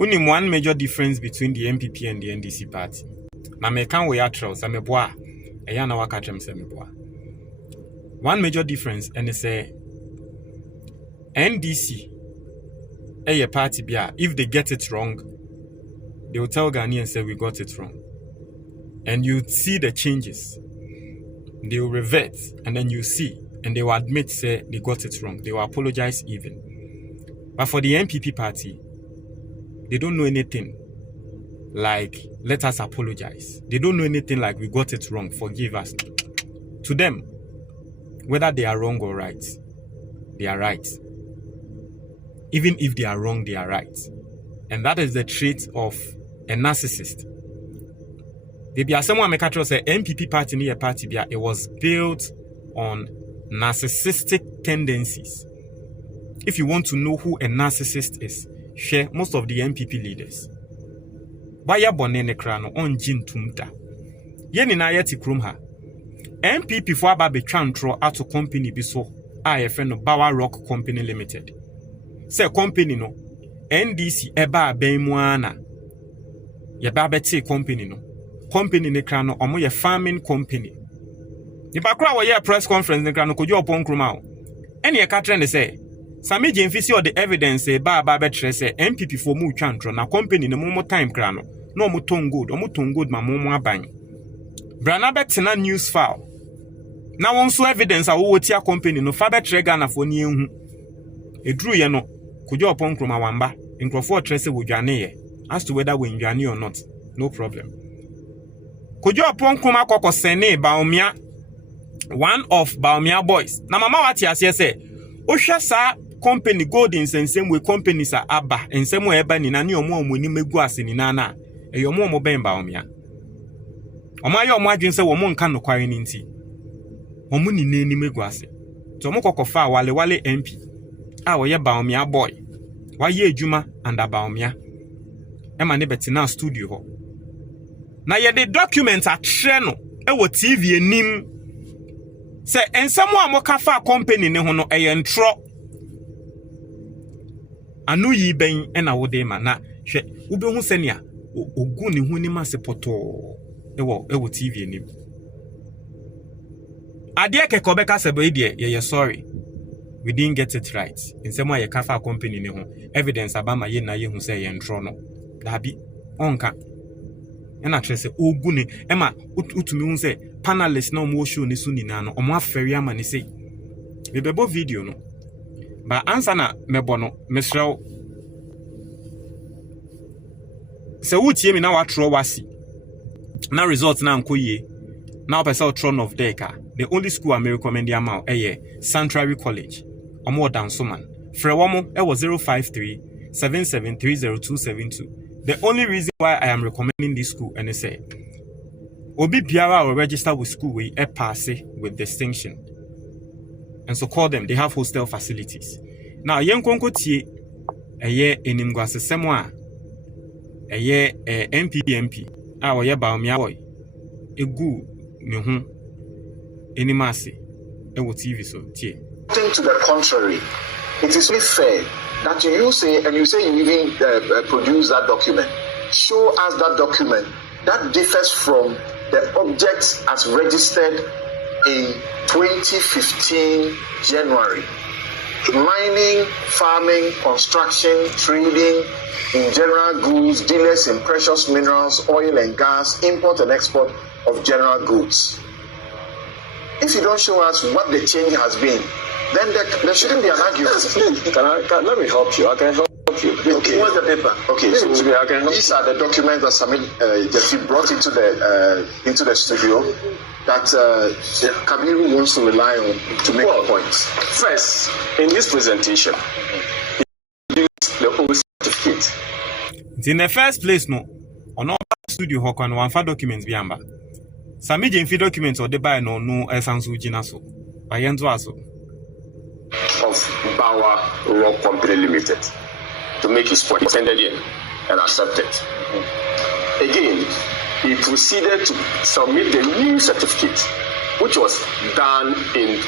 Only one major difference between the MPP and the NDC party. Na me kan we atro sa me boa. Eya na waka trem se me boa. One major difference and say NDC a party bia if they get it wrong, they will tell Ghanaians say we got it wrong. And you see the changes. They will revert and then you see and they will admit say they got it wrong. They will apologize even. But for the MPP party, they don't know anything like let us apologize. They don't know anything like we got it wrong, forgive us. To them, whether they are wrong or right, they are right. Even if they are wrong, they are right. And that is the trait of a narcissist. Someone make a say MPP party near party bia, it was built on narcissistic tendencies. If you want to know who a narcissist is, share most of the MPP leaders. Baya bonene krano on jin tumta. Yeni na yeti krum ha. MPP for aba be twantro ato company bi so a ye no Bawa Rock Company Limited. Say company no NDC eba abenmu ana. Ye ba beti company no. Company ne krano omo ye farming company. Ni bakra wo ye press conference ne krano kojo opon kruma o. Ene ye ka trend say Sami Jemfisi or the evidence say ba betre say MPP for mu twantro na company ne mo time krano. No mo ton good ma mo aban. Brana betina news file. Na won so evidence a wo tia company no fa betre Ghana for ni ehu. Edru ye no kojo opon kroma wamba nkrofo trese wo dwane ye as to whether we dwane or not, no problem. Kojo opon kroma kokko sene Bawumia, one of Bawumia boys. Na mama wati ase say ohwa sa company gold in same way companies are aba in same way eba ni na ni omo ni megu ase ni na na eyomo omo ben Bawumia. Omo ayo omo adwen say wo mo nka no kware ni nti omo ni na ni megu ase to omo kokko fa wale MP a wo ye Bawumia boy wa ye adwuma under Bawumia ema ne betina studio ho na ye the document a tre no e wo TV enim say ensamo a mo ka fa company ne ho no eye ntro anu yi ben e na wo de ma na hwe wo be hu senia ogu ne hu ni ma se poto e wo TV enim ade ke ko be ka se be de ye sorry we didn't get it right. In some way, a cafe company ne evidence abama ye na ye hu say ye ntro no. Dabi onka. And actually say ogune ema utumi hu say panelists na omo show ne so nina no omo aferi ama ne say. Me bebo video no. Ba answer na mebo no mesrew. Se wutie mi na watro wasi. Na results na nkoye. Now person throne of Deka. The only school I may recommend the amount Sanctuary College. Omo Dansoman. Frewomo was 053-7730-272. The only reason why I am recommending this school and they say Obi Biara will register with school we pass with distinction. And so call them, they have hostel facilities. Now Yenkonko tie enimgwase semwa MP a Bawumia boy egu ne hu enimase ewo TV so tie. To the contrary, it is only fair that you say you even produce that document. Show us that document that differs from the objects as registered in 2015 January. Mining, farming, construction, trading, in general goods, dealers in precious minerals, oil and gas, import and export of general goods. If you don't show us what the change has been, then there shouldn't be an argument. Let me help you. I can help you. Okay. What's the paper? Okay. So these are the documents that Sami Jeffy brought into the studio that Kabiru wants to rely on to make points. First, in this presentation, use the old certificate. In the first place, no, on our studio, how can one for documents be amba? Sami Jeffy documents or the buy no esansu jinaso. By aso. Of Bawa Rock Company Limited to make his point extended in and accepted. Again, he proceeded to submit the new certificate, which was done in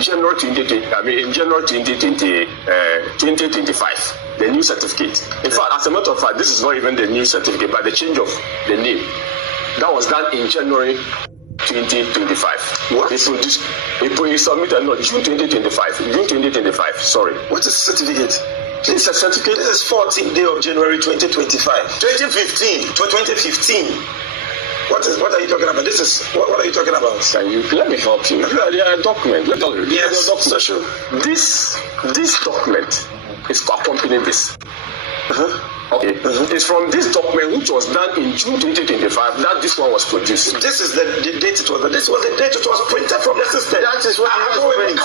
January 2025. the new certificate. In fact, as a matter of fact, this is not even the new certificate, but the change of the name. That was done in January 2025. What? He submitted, no, June 2025. June 2025, sorry. What is the certificate? This is a certificate. This is 14th day of January 2025. 2015. What are you talking about? This is what are you talking about? Can you let me help you? There are documents. Yes, document. Sure. This document is to accompany this. Okay. It's from this document which was done in June 2025 that this one was produced. This is the date it was. This was the date it was printed from the system. That is what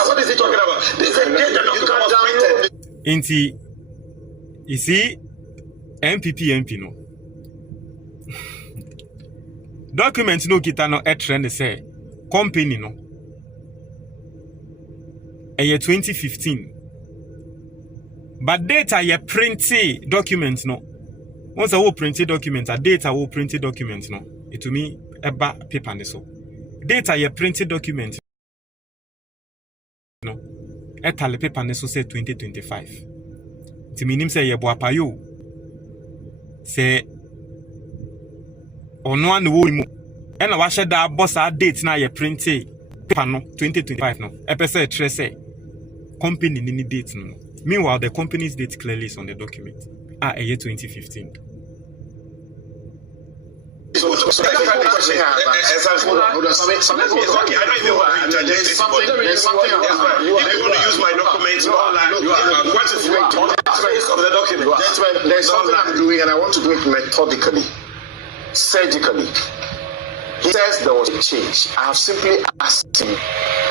what is he talking about? This is the date that you can't download. Inti, you see, MP no. Document no kita no trend say company no. Year 2015. But data ye printed document no. Once I will printed document, a data will printed document no. It to me eba paper ne so. Data ye printed document no. Etale paper ne so say 2025. Ti minim say ye bo apayo. Say ono an wo mu. E na wa sheda boss a date na ye printed paper no 2025 no. E pe say tre say company ni date no. Meanwhile, the company's date clearly is on the document. A year 2015. So I don't there's something you want to use my documents. What is the document? There's something I'm doing, and I want to do it methodically, surgically. He says there was a change. I have simply asked him,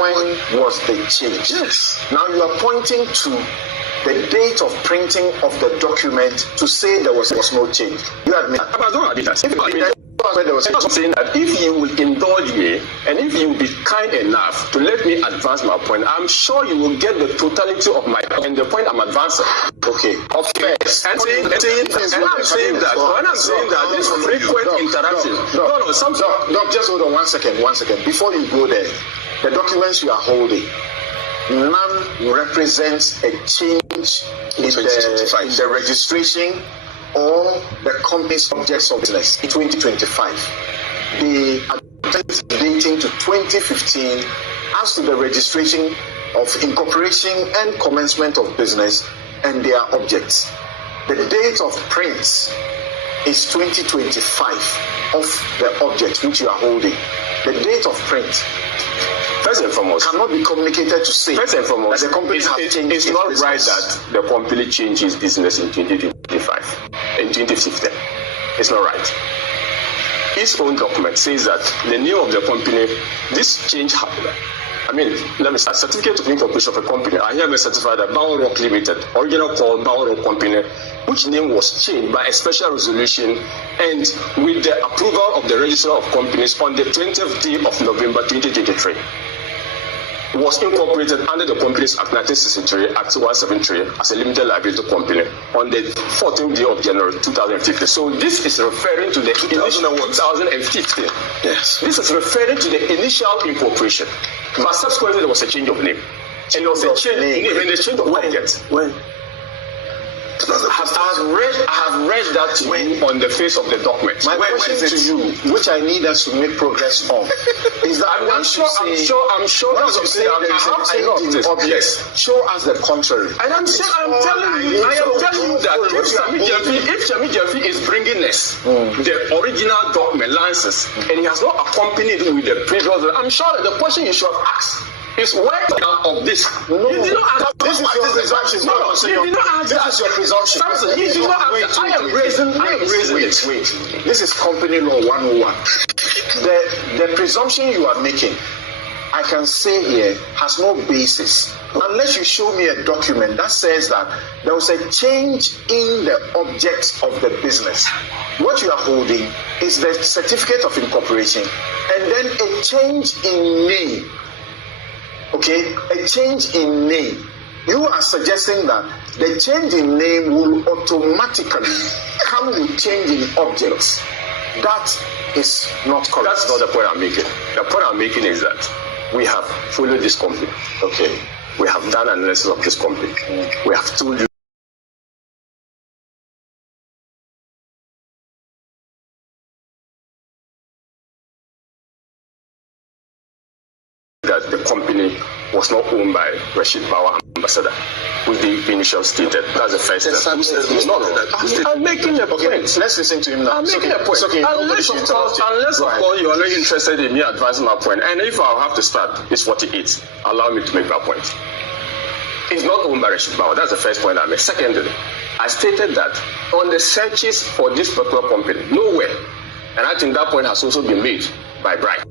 when was the change? Yes. Now you are pointing to the date of printing of the document to say there was no change. You admit that? But I don't admit that. I'm saying that if you will indulge me and if you will be kind enough to let me advance my point, I'm sure you will get the totality of my point and the point I'm advancing. Okay. Of course. And I'm saying that this frequent interaction. No, just hold on 1 second. Before you go there, the documents you are holding, none represents a change in the registration or the company's objects of business in 2025. They are dating to 2015 as to the registration of incorporation and commencement of business and their objects. The date of print is 2025 of the object which you are holding. The date of print first and foremost cannot be communicated to say first and foremost that the company has changed. It's not right that the company changed its business in 2025, in 2015. It's not right. Its own document says that the name of the company, this change happened. I mean, let me start. Certificate of incorporation of a company. I hereby certify that Bawumia Limited, original called Bawumia Company, which name was changed by a special resolution and with the approval of the Register of Companies on the 20th day of November 2023. Was incorporated under the Companies Act 1963, Act 173, as a limited liability company on the 14th day of January 2015. So this is referring to the 2015. Yes. This is referring to the initial incorporation, but subsequently there was a change of name. And there was a change in the change of object. When? I have read that to you on the face of the document. My question to you, which I need us to make progress on, is that I'm sure that you say there is a change in objects. Show us the contrary. And I'm telling you that if Shami Jeffy is bringing us the original document license and he has not accompanied it with the previous, I'm sure that the question you should have asked is where of this. No, this is your presumption. This is your presumption. I am raising it. Wait. This is company law 101. The presumption you are making, I can say here, has no basis unless you show me a document that says that there was a change in the objects of the business. What you are holding is the certificate of incorporation and then a change in name. Okay, a change in name. You are suggesting that the change in name will automatically come with change in objects. That is not correct. That's not the point I'm making. The point I'm making is that we have followed this company. Okay. We have done analysis of this company. We have told you that the company was not owned by Rashid Bawa Ambassador, which the initial stated. That's the first step. No. I'm making a point. Okay, let's listen to him now. I'm making a point. Okay, unless of course you are not interested in me advancing my point, and if I have to start, it's 48. Allow me to make my point. It's not owned by Rashid Bawa. That's the first point I made. Secondly, I stated that on the searches for this particular company, nowhere, and I think that point has also been made by Bright,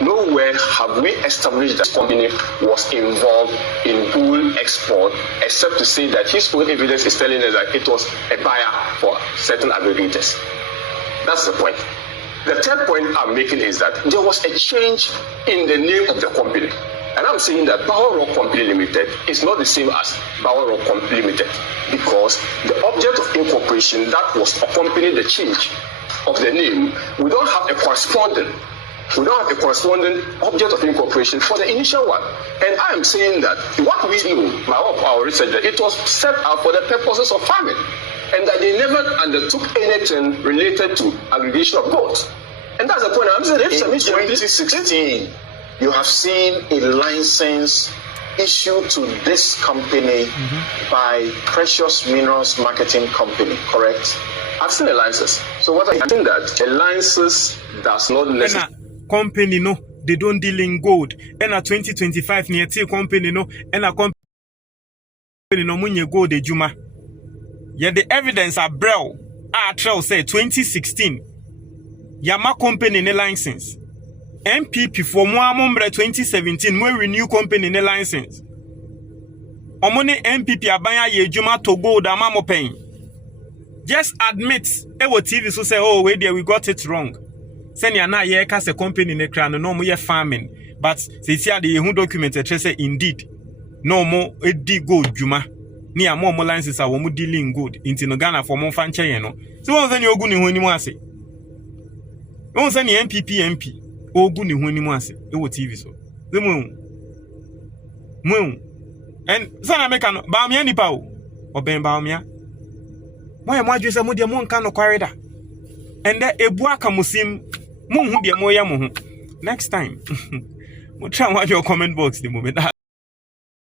nowhere have we established that company was involved in gold export, except to say that his own evidence is telling us that it was a buyer for certain aggregators. That's the point. The third point I'm making is that there was a change in the name of the company. And I'm saying that Bawa Rock Company Limited is not the same as Bawa Rock Company Limited, because the object of incorporation that was accompanying the change of the name, we don't have a corresponding object of incorporation for the initial one. And I am saying that what we know by our research, that it was set up for the purposes of farming, and that they never undertook anything related to aggregation of gold. And that's the point. I'm saying in 2016, you have seen a license issued to this company by Precious Minerals Marketing Company, correct? I've seen a license. So what I think that a license does not necessarily company no, they don't deal in gold. And a 2025 near T company no, and a company no munye gold de juma. Yet the evidence are bro. Trail say 2016. Yama company ne license. MPP for more 2017 we renew company ne license. Omone MPP abanya ye juma to gold amamo paying. Just admit ewo TV so say oh wait there we got it wrong. Send ya na ye ka se company ne kra no mo ye farming, but se tia de hu document e say indeed no mo edi gold juma ni amo mo license a wo mo dealing gold into no Ghana for mo fa nche yen no. So won say ni ogu ni hu ni mo ase. Won say ni MPP MP ogu ni hu ni mo ase ewo TV so. Se mo and sana make an Bawumia nipa o oben Bawumia moye mo adwese mo de mo nka no kwareda ende ebu aka musim mo hu de mo ya mo hu next time mo try watch your comment box the moment